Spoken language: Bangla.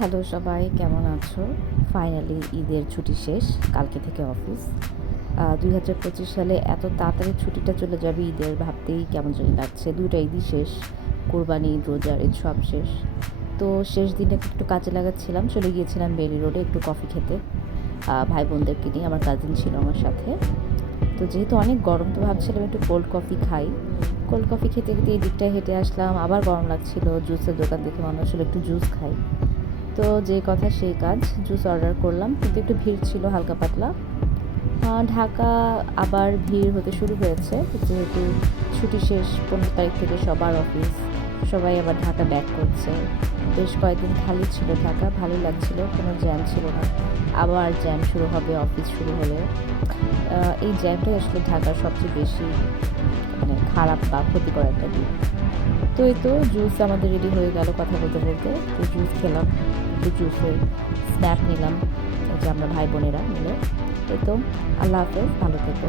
হ্যালো সবাই, কেমন আছো? ফাইনালি ঈদের ছুটি শেষ, কালকে থেকে অফিস। 2025 সালে এত তাড়াতাড়ি ছুটিটা চলে যাবে ঈদের ভাবতেই কেমন জানি লাগছে। 2টা ঈদই শেষ, কোরবানি ঈদ, রোজার ঈদ সব শেষ। তো শেষ দিনটা একটু কাজে লাগাচ্ছিলাম, চলে গিয়েছিলাম বেলি রোডে একটু কফি খেতে, ভাই বোনদেরকে নিয়ে। আমার কাজিন ছিল আমার সাথে। তো যেহেতু অনেক গরম, তো ভাবছিলাম একটু কোল্ড কফি খাই। কোল্ড কফি খেতে খেতে এই দিকটায় হেঁটে আসলাম, আবার গরম লাগছিল, জুসের দোকান দেখে মনে হচ্ছিলো একটু জুস খাই। তো যে কথা সেই কাজ, জুস অর্ডার করলাম, কিন্তু একটু ভিড় ছিল হালকা পাতলা। ঢাকা আবার ভিড় হতে শুরু হয়েছে, যেহেতু ছুটি শেষ, 15 তারিখ থেকে সবার অফিস, সবাই আবার ঢাকা ব্যাক করছে। বেশ কয়েকদিন খালি ছিল ঢাকা, ভালোই লাগছিল, কোনো জ্যাম ছিল না। আবার জ্যাম শুরু হবে অফিস শুরু হলে। এই জ্যামটাই আসলে ঢাকার সবচেয়ে বেশি মানে খারাপ বা ক্ষতিকর একটা দিক। তো এই তো জুস আমাদের রেডি হয়ে গেল কথা বলতে বলতে। তো জুস খেলাম, একটু জুসের স্ন্যাপ নিলাম, এই যে আমরা ভাই বোনেরা মিলে। এই তো, আল্লাহ হাফেজ, ভালো থেকো।